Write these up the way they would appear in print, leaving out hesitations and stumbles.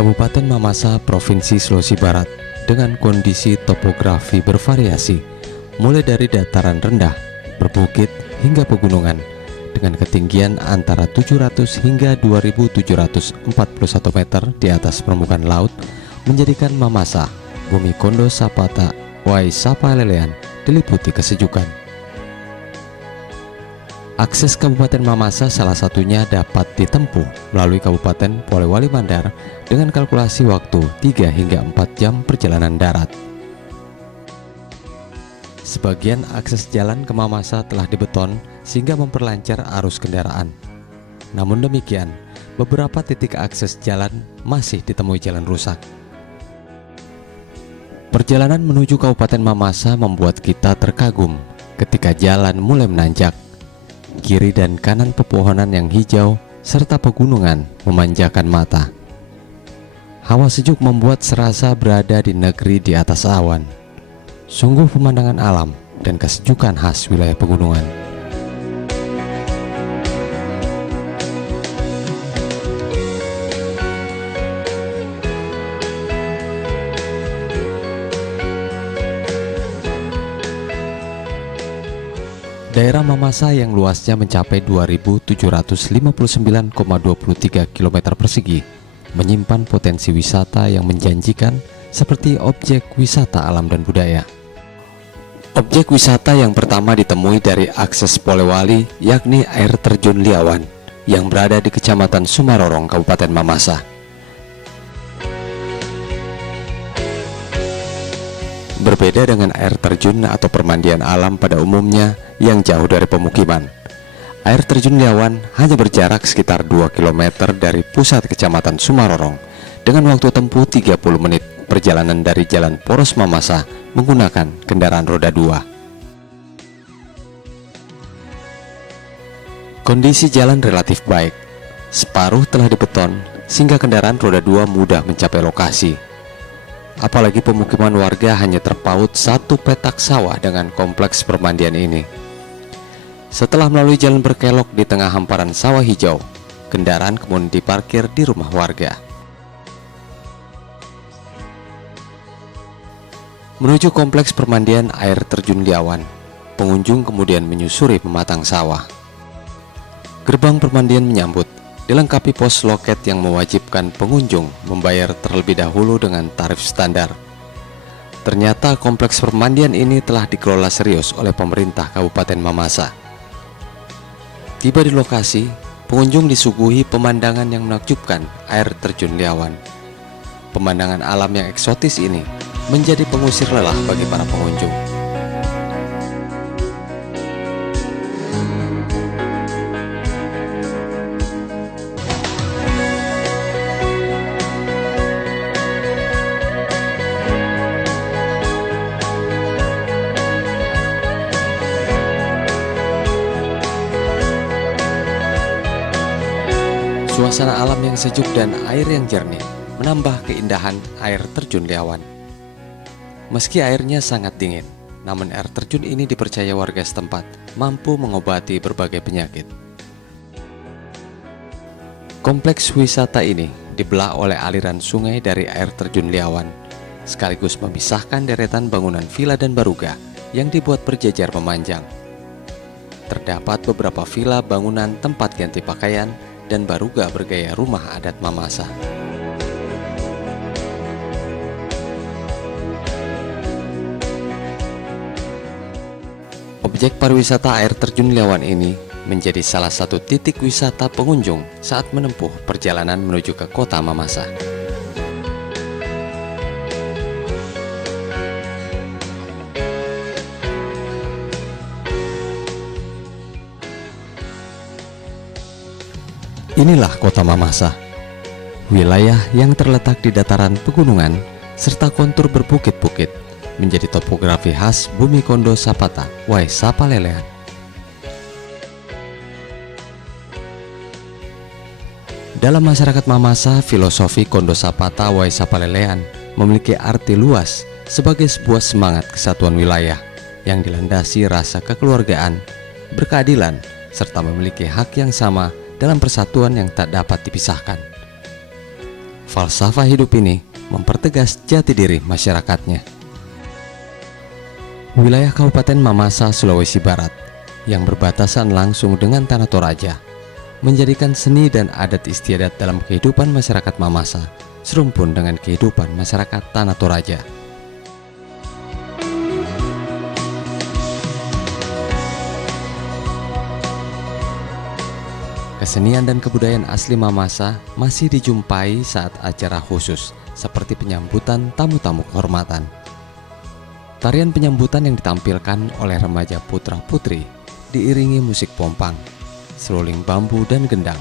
Kabupaten Mamasa, Provinsi Sulawesi Barat, dengan kondisi topografi bervariasi, mulai dari dataran rendah, berbukit, hingga pegunungan, dengan ketinggian antara 700 hingga 2741 meter di atas permukaan laut, menjadikan Mamasa, Bumi Kondo Sapata, Wai Sapalelean, diliputi kesejukan. Akses Kabupaten Mamasa salah satunya dapat ditempuh melalui Kabupaten Polewali Mandar dengan kalkulasi waktu 3 hingga 4 jam perjalanan darat. Sebagian akses jalan ke Mamasa telah dibeton sehingga memperlancar arus kendaraan. Namun demikian, beberapa titik akses jalan masih ditemui jalan rusak. Perjalanan menuju Kabupaten Mamasa membuat kita terkagum ketika jalan mulai menanjak. Kiri dan kanan pepohonan yang hijau serta pegunungan memanjakan mata. Hawa sejuk membuat serasa berada di negeri di atas awan. Sungguh pemandangan alam dan kesejukan khas wilayah pegunungan. Daerah Mamasa yang luasnya mencapai 2.759,23 km persegi menyimpan potensi wisata yang menjanjikan seperti objek wisata alam dan budaya. Objek wisata yang pertama ditemui dari akses Polewali yakni air terjun Liawan yang berada di Kecamatan Sumarorong, Kabupaten Mamasa. Berbeda dengan air terjun atau permandian alam pada umumnya yang jauh dari pemukiman, air terjun Liawan hanya berjarak sekitar 2 km dari pusat Kecamatan Sumarorong dengan waktu tempuh 30 menit perjalanan dari Jalan Poros Mamasa menggunakan kendaraan roda 2. Kondisi jalan relatif baik, separuh telah dibeton sehingga kendaraan roda 2 mudah mencapai lokasi. Apalagi pemukiman warga hanya terpaut satu petak sawah dengan kompleks permandian ini. Setelah melalui jalan berkelok di tengah hamparan sawah hijau, kendaraan kemudian diparkir di rumah warga. Menuju kompleks permandian air terjun Liawan, pengunjung kemudian menyusuri pematang sawah. Gerbang permandian menyambut, dilengkapi pos loket yang mewajibkan pengunjung membayar terlebih dahulu dengan tarif standar. Ternyata kompleks permandian ini telah dikelola serius oleh pemerintah Kabupaten Mamasa. Tiba di lokasi, pengunjung disuguhi pemandangan yang menakjubkan air terjun Liawan. Pemandangan alam yang eksotis ini menjadi pengusir lelah bagi para pengunjung. Suasana alam yang sejuk dan air yang jernih menambah keindahan air terjun Liawan. Meski airnya sangat dingin, namun air terjun ini dipercaya warga setempat mampu mengobati berbagai penyakit. Kompleks wisata ini dibelah oleh aliran sungai dari air terjun Liawan, sekaligus memisahkan deretan bangunan villa dan baruga yang dibuat berjejer memanjang. Terdapat beberapa villa bangunan tempat ganti pakaian dan baruga bergaya rumah adat Mamasa. Objek pariwisata air terjun Liawan ini menjadi salah satu titik wisata pengunjung saat menempuh perjalanan menuju ke kota Mamasa. Inilah kota Mamasa, wilayah yang terletak di dataran pegunungan serta kontur berbukit-bukit, menjadi topografi khas Bumi Kondo Sapata, Wai Sapalelean. Dalam masyarakat Mamasa, filosofi Kondo Sapata, Wai Sapalelean memiliki arti luas sebagai sebuah semangat kesatuan wilayah yang dilandasi rasa kekeluargaan, berkeadilan, serta memiliki hak yang sama dalam persatuan yang tak dapat dipisahkan. Falsafah hidup ini mempertegas jati diri masyarakatnya. Wilayah Kabupaten Mamasa, Sulawesi Barat yang berbatasan langsung dengan Tanah Toraja menjadikan seni dan adat istiadat dalam kehidupan masyarakat Mamasa serumpun dengan kehidupan masyarakat Tanah Toraja. Kesenian dan kebudayaan asli Mamasa masih dijumpai saat acara khusus seperti penyambutan tamu-tamu kehormatan. Tarian penyambutan yang ditampilkan oleh remaja putra-putri diiringi musik pompang, seruling bambu dan gendang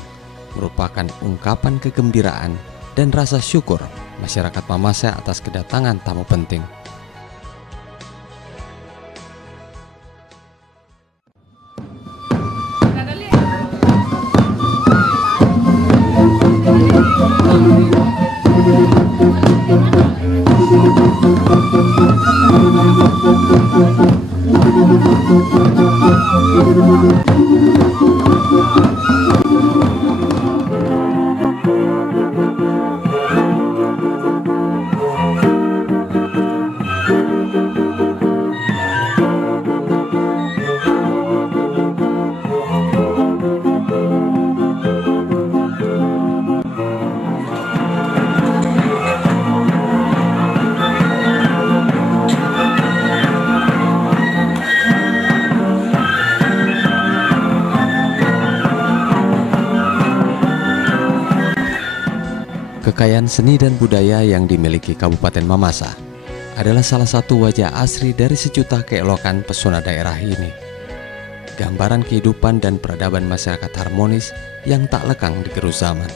merupakan ungkapan kegembiraan dan rasa syukur masyarakat Mamasa atas kedatangan tamu penting. Kekayaan seni dan budaya yang dimiliki Kabupaten Mamasa adalah salah satu wajah asli dari sejuta keelokan pesona daerah ini. Gambaran kehidupan dan peradaban masyarakat harmonis yang tak lekang di gerus zaman.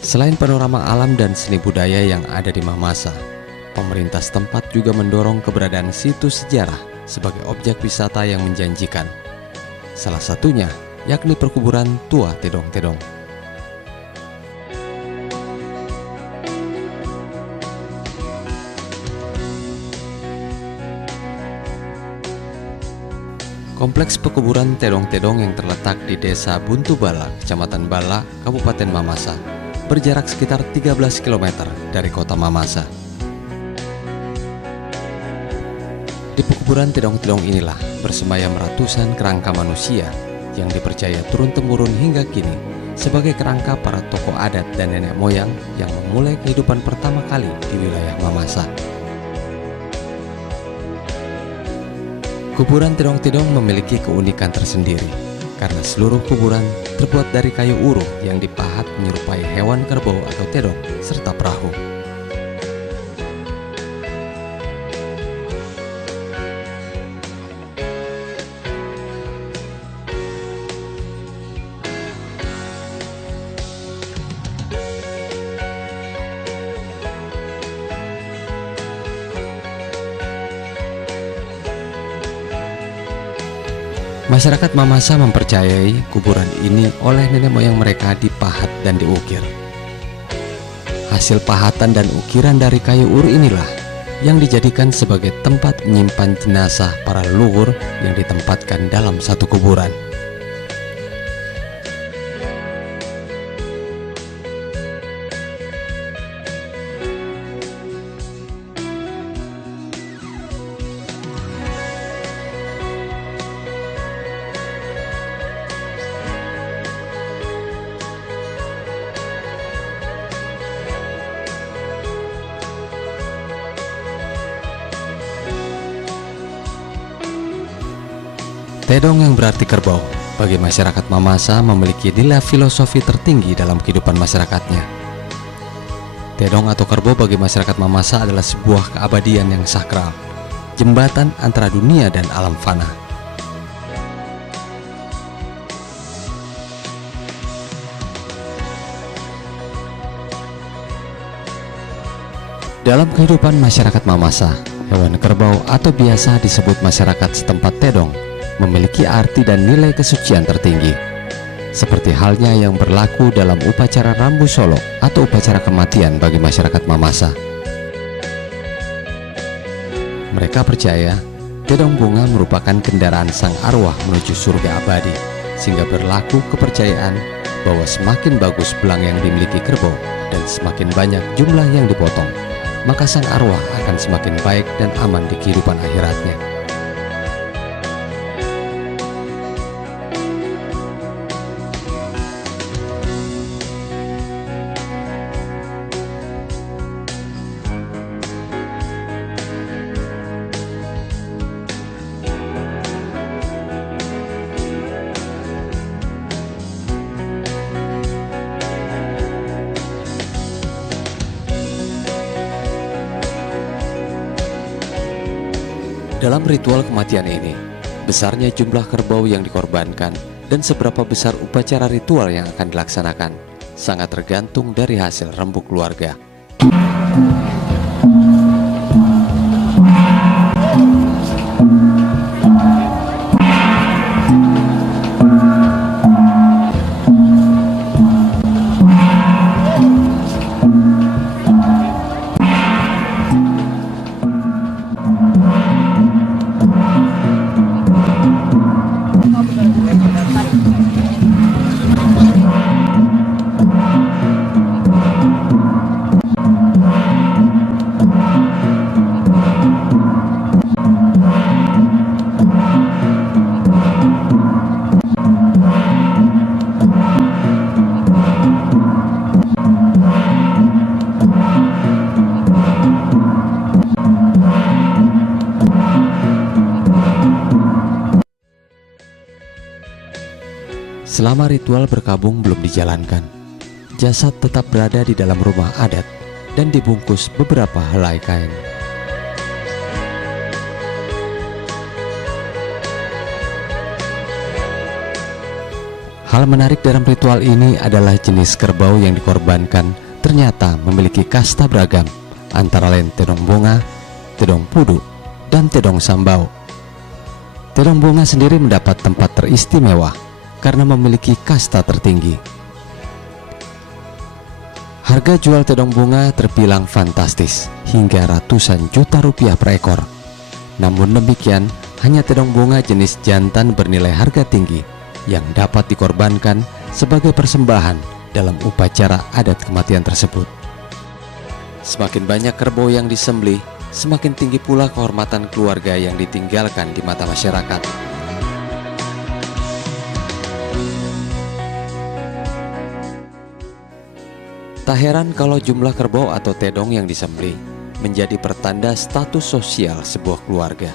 Selain panorama alam dan seni budaya yang ada di Mamasa, pemerintah setempat juga mendorong keberadaan situs sejarah sebagai objek wisata yang menjanjikan. Salah satunya yakni perkuburan tua Tedong-Tedong. Kompleks perkuburan Tedong-Tedong yang terletak di Desa Buntu Bala, Kecamatan Bala, Kabupaten Mamasa, berjarak sekitar 13 km dari kota Mamasa. Di pekuburan Tedong-Tedong inilah bersemayam ratusan kerangka manusia yang dipercaya turun-temurun hingga kini sebagai kerangka para tokoh adat dan nenek moyang yang memulai kehidupan pertama kali di wilayah Mamasa. Kuburan Tedong-Tedong memiliki keunikan tersendiri karena seluruh kuburan terbuat dari kayu uruh yang dipahat menyerupai hewan kerbau atau tedong serta perahu. Masyarakat Mamasa mempercayai kuburan ini oleh nenek moyang mereka dipahat dan diukir. Hasil pahatan dan ukiran dari kayu uruh inilah yang dijadikan sebagai tempat menyimpan jenazah para leluhur yang ditempatkan dalam satu kuburan. Tedong yang berarti kerbau, bagi masyarakat Mamasa memiliki nilai filosofi tertinggi dalam kehidupan masyarakatnya. Tedong atau kerbau bagi masyarakat Mamasa adalah sebuah keabadian yang sakral, jembatan antara dunia dan alam fana. Dalam kehidupan masyarakat Mamasa, hewan kerbau atau biasa disebut masyarakat setempat Tedong memiliki arti dan nilai kesucian tertinggi, seperti halnya yang berlaku dalam upacara Rambu Solo atau upacara kematian bagi masyarakat Mamasa. Mereka percaya Tedong bunga merupakan kendaraan sang arwah menuju surga abadi, sehingga berlaku kepercayaan bahwa semakin bagus belang yang dimiliki kerbau dan semakin banyak jumlah yang dipotong, maka sang arwah akan semakin baik dan aman di kehidupan akhiratnya. Dalam ritual kematian ini, besarnya jumlah kerbau yang dikorbankan dan seberapa besar upacara ritual yang akan dilaksanakan sangat tergantung dari hasil rembuk keluarga. Selama ritual berkabung belum dijalankan, jasad tetap berada di dalam rumah adat dan dibungkus beberapa helai kain. Hal menarik dalam ritual ini adalah jenis kerbau yang dikorbankan ternyata memiliki kasta beragam, antara lain tedong bunga, tedong pudu, dan tedong sambau. Tedong bunga sendiri mendapat tempat teristimewa karena memiliki kasta tertinggi. Harga jual tedong bunga terbilang fantastis, hingga ratusan juta rupiah per ekor. Namun demikian, hanya tedong bunga jenis jantan bernilai harga tinggi yang dapat dikorbankan sebagai persembahan dalam upacara adat kematian tersebut. Semakin banyak kerbau yang disembelih, semakin tinggi pula kehormatan keluarga yang ditinggalkan di mata masyarakat. Tak heran kalau jumlah kerbau atau tedong yang disembelih menjadi pertanda status sosial sebuah keluarga.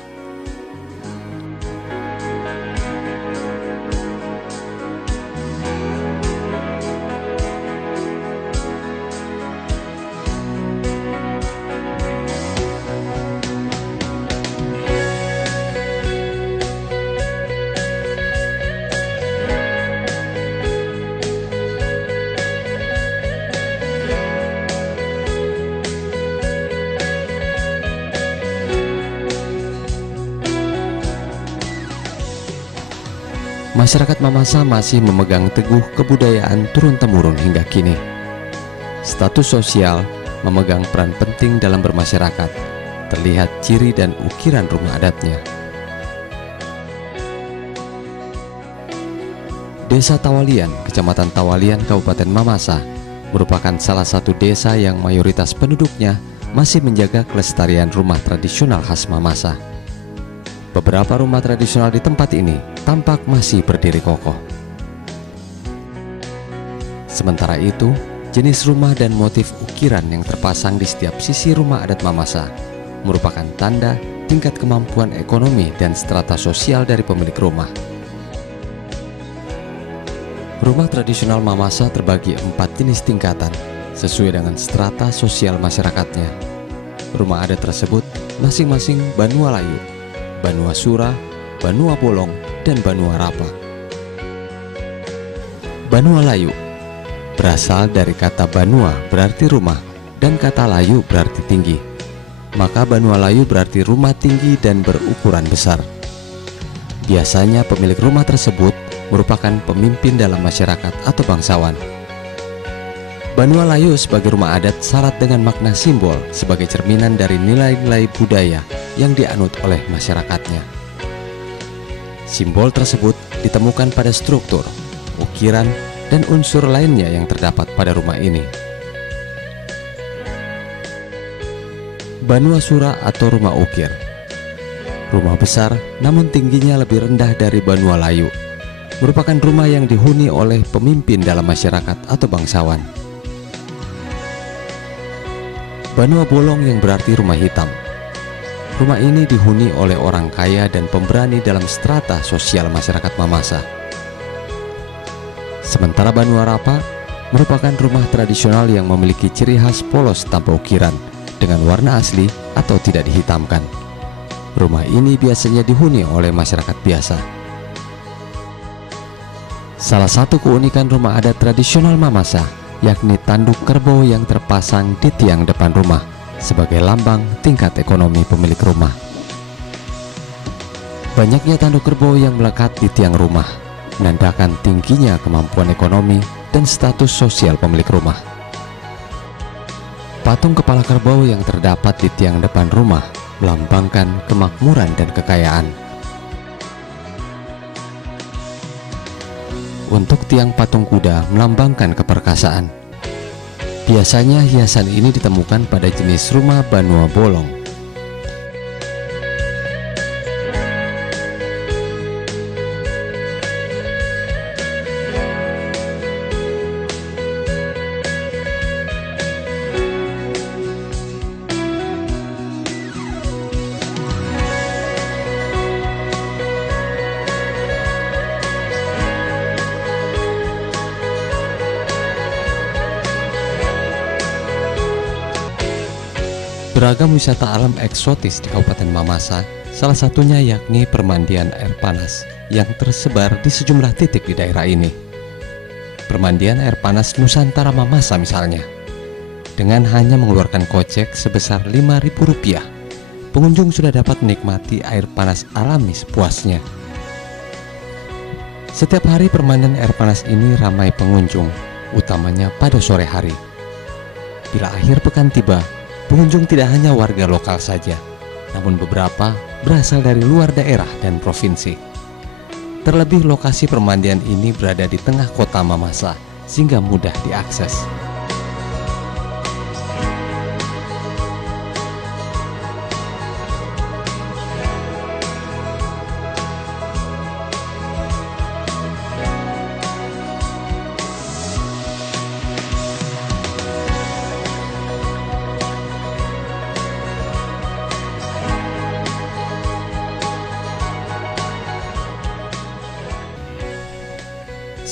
Masyarakat Mamasa masih memegang teguh kebudayaan turun-temurun hingga kini. Status sosial memegang peran penting dalam bermasyarakat, terlihat ciri dan ukiran rumah adatnya. Desa Tawalian, Kecamatan Tawalian, Kabupaten Mamasa, merupakan salah satu desa yang mayoritas penduduknya masih menjaga kelestarian rumah tradisional khas Mamasa. Beberapa rumah tradisional di tempat ini tampak masih berdiri kokoh. Sementara itu, jenis rumah dan motif ukiran yang terpasang di setiap sisi rumah adat Mamasa merupakan tanda tingkat kemampuan ekonomi dan strata sosial dari pemilik rumah. Rumah tradisional Mamasa terbagi 4 jenis tingkatan sesuai dengan strata sosial masyarakatnya. Rumah adat tersebut masing-masing Banua Layu, Banua Sura, Banua Bolong, dan Banua Rapa. Banua Layu berasal dari kata Banua berarti rumah dan kata Layu berarti tinggi. Maka Banua Layu berarti rumah tinggi dan berukuran besar. Biasanya pemilik rumah tersebut merupakan pemimpin dalam masyarakat atau bangsawan. Banua Layu sebagai rumah adat syarat dengan makna simbol sebagai cerminan dari nilai-nilai budaya yang dianut oleh masyarakatnya. Simbol tersebut ditemukan pada struktur, ukiran, dan unsur lainnya yang terdapat pada rumah ini. Banua Sura atau rumah ukir. Rumah besar namun tingginya lebih rendah dari Banua Layu, merupakan rumah yang dihuni oleh pemimpin dalam masyarakat atau bangsawan. Banua Bolong yang berarti rumah hitam. Rumah ini dihuni oleh orang kaya dan pemberani dalam strata sosial masyarakat Mamasa. Sementara Banua Rapa merupakan rumah tradisional yang memiliki ciri khas polos tanpa ukiran dengan warna asli atau tidak dihitamkan. Rumah ini biasanya dihuni oleh masyarakat biasa. Salah satu keunikan rumah adat tradisional Mamasa yakni tanduk kerbau yang terpasang di tiang depan rumah sebagai lambang tingkat ekonomi pemilik rumah. Banyaknya tanduk kerbau yang melekat di tiang rumah menandakan tingginya kemampuan ekonomi dan status sosial pemilik rumah. Patung kepala kerbau yang terdapat di tiang depan rumah melambangkan kemakmuran dan kekayaan. Untuk tiang patung kuda melambangkan keperkasaan. Biasanya hiasan ini ditemukan pada jenis rumah Banua Bolong. Beragam wisata alam eksotis di Kabupaten Mamasa, salah satunya yakni permandian air panas yang tersebar di sejumlah titik di daerah ini. Permandian air panas Nusantara Mamasa misalnya, dengan hanya mengeluarkan kocek sebesar Rp5.000, pengunjung sudah dapat menikmati air panas alami sepuasnya. Setiap hari permandian air panas ini ramai pengunjung, utamanya pada sore hari. Bila akhir pekan tiba, pengunjung tidak hanya warga lokal saja, namun beberapa berasal dari luar daerah dan provinsi. Terlebih lokasi permandian ini berada di tengah kota Mamasa, sehingga mudah diakses.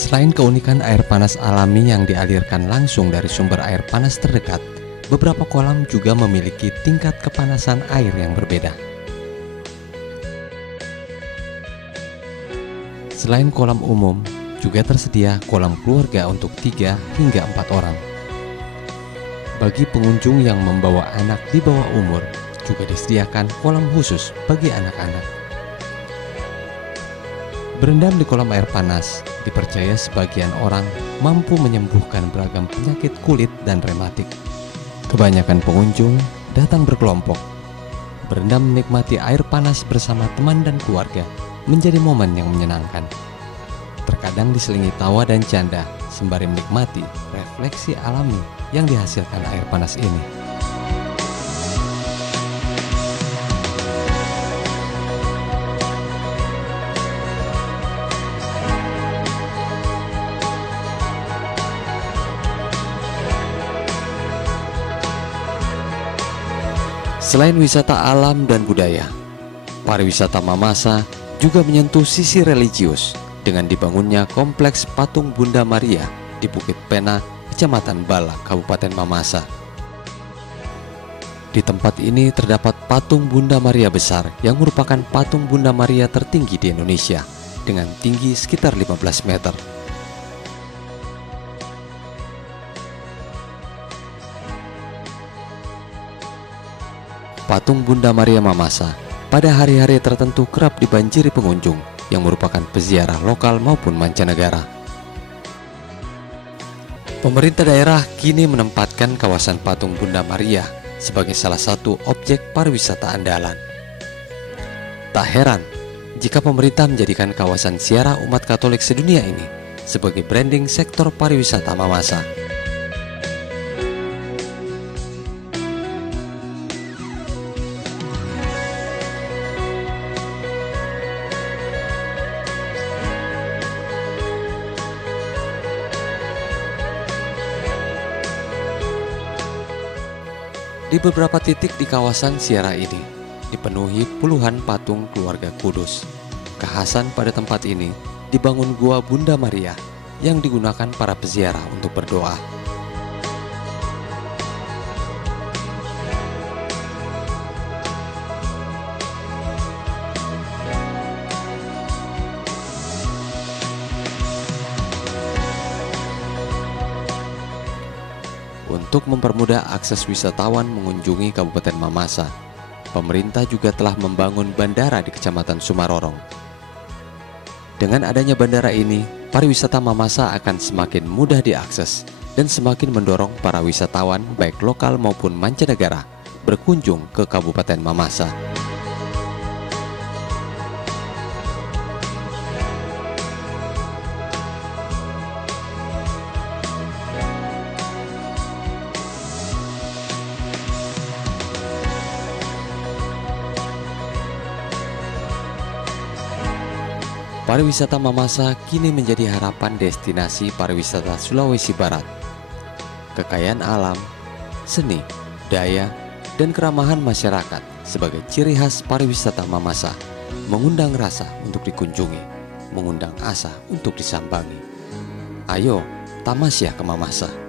Selain keunikan air panas alami yang dialirkan langsung dari sumber air panas terdekat, beberapa kolam juga memiliki tingkat kepanasan air yang berbeda. Selain kolam umum, juga tersedia kolam keluarga untuk 3 hingga 4 orang. Bagi pengunjung yang membawa anak di bawah umur, juga disediakan kolam khusus bagi anak-anak. Berendam di kolam air panas dipercaya sebagian orang mampu menyembuhkan beragam penyakit kulit dan rematik. Kebanyakan pengunjung datang berkelompok. Berendam menikmati air panas bersama teman dan keluarga menjadi momen yang menyenangkan. Terkadang diselingi tawa dan canda sembari menikmati refleksi alami yang dihasilkan air panas ini. Selain wisata alam dan budaya, pariwisata Mamasa juga menyentuh sisi religius dengan dibangunnya kompleks patung Bunda Maria di Bukit Pena, Kecamatan Bala, Kabupaten Mamasa. Di tempat ini terdapat patung Bunda Maria besar yang merupakan patung Bunda Maria tertinggi di Indonesia dengan tinggi sekitar 15 meter. Patung Bunda Maria Mamasa pada hari-hari tertentu kerap dibanjiri pengunjung yang merupakan peziarah lokal maupun mancanegara. Pemerintah daerah kini menempatkan kawasan patung Bunda Maria sebagai salah satu objek pariwisata andalan. Tak heran jika pemerintah menjadikan kawasan ziarah umat Katolik sedunia ini sebagai branding sektor pariwisata Mamasa. Di beberapa titik di kawasan ziarah ini dipenuhi puluhan patung keluarga kudus. Kekhasan pada tempat ini dibangun gua Bunda Maria yang digunakan para peziarah untuk berdoa. Untuk mempermudah akses wisatawan mengunjungi Kabupaten Mamasa, pemerintah juga telah membangun bandara di Kecamatan Sumarorong. Dengan adanya bandara ini, pariwisata Mamasa akan semakin mudah diakses dan semakin mendorong para wisatawan baik lokal maupun mancanegara berkunjung ke Kabupaten Mamasa. Pariwisata Mamasa kini menjadi harapan destinasi pariwisata Sulawesi Barat. Kekayaan alam, seni, daya, dan keramahan masyarakat sebagai ciri khas pariwisata Mamasa mengundang rasa untuk dikunjungi, mengundang asa untuk disambangi. Ayo, tamasya ke Mamasa.